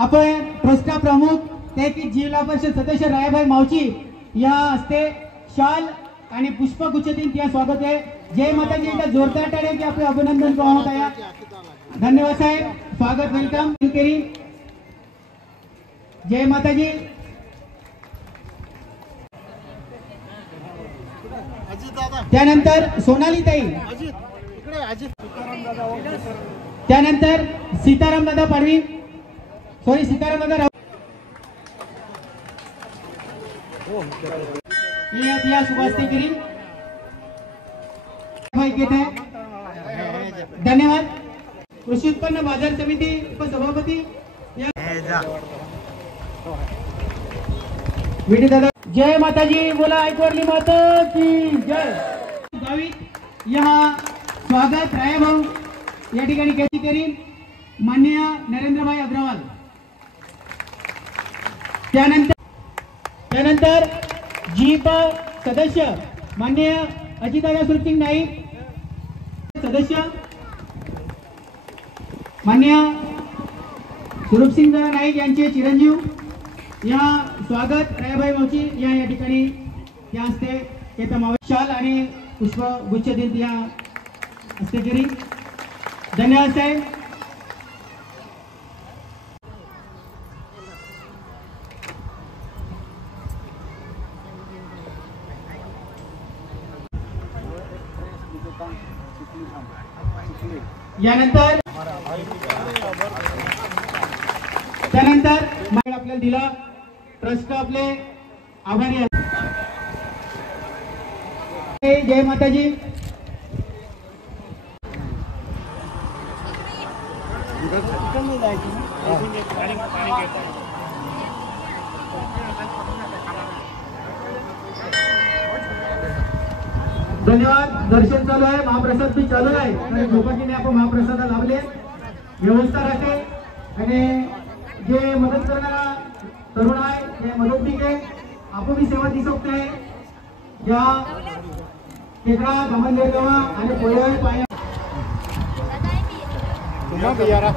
आपण ट्रस्टचा प्रमुख ते की जिल्हा परिषद सदस्य रायाभाई मावची या हस्ते शाल आणि पुष्पगुच्छ दिन त्या स्वागत आहे। जय माताजी एकदा जोरदार टाळ्या की आपले अभिनंदन करत आहे। धन्यवाद साहेब, स्वागत वेलकम केरी। जय माताजी। त्यानंतर सोनाली ताई, त्यानंतर सीताराम दादा पाडवी, सॉरी सीताराम दादा या सुभाषती गिरी घेत आहे। धन्यवाद। कृषी उत्पन्न बाजार समिती उपसभापती विडी दादा। जय माताजी, बोला ऐकवरली माता की जय। गावित यहाँ स्वागत राय भाऊ या ठिकाणी कैसी करी माननीय नरेंद्रभाई अग्रवाल। त्यानंतर जीप सदस्य माननीय अजितदादा सुरसिंग नाईक, सदस्य माननीय सुरूपसिंग नाईक यांचे चिरंजीव या स्वागत रायाभाई मावची या ठिकाणी या हस्ते शाल आणि पुष्पगुच्छ दिन या हस्ते करी। धन्यवाद साहेब। त्यानंतर आपल्याला दिला ट्रस्ट आपले आभारी आहेत। जय माताजी। धन्यवाद। दर्शन चालू आहे, महाप्रसाद भी चालू आहे आणि झोपाकीने आपण महाप्रसाद लावले व्यवस्था राहते आणि जे मदत करणारा तरुण आहे ते मदत भी के आपण भी सेवा दी सकते हैं। या टेकडा गमनदेव गावा आणि पोळे पाया तुम्हा बियारा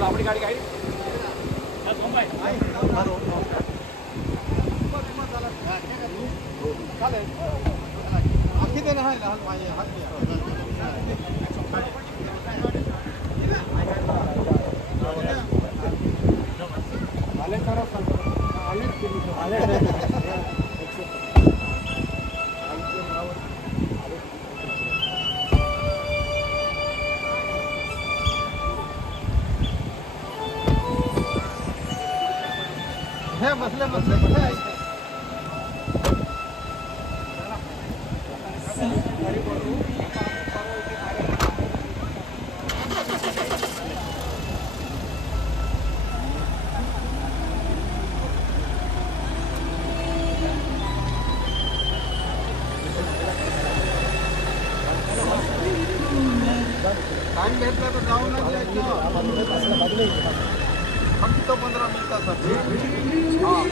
अपनी गाड़ी गाड़ी है मसले टाइम भेटला तर जाऊ ना फक्त 15 मिनिटासाठी। हां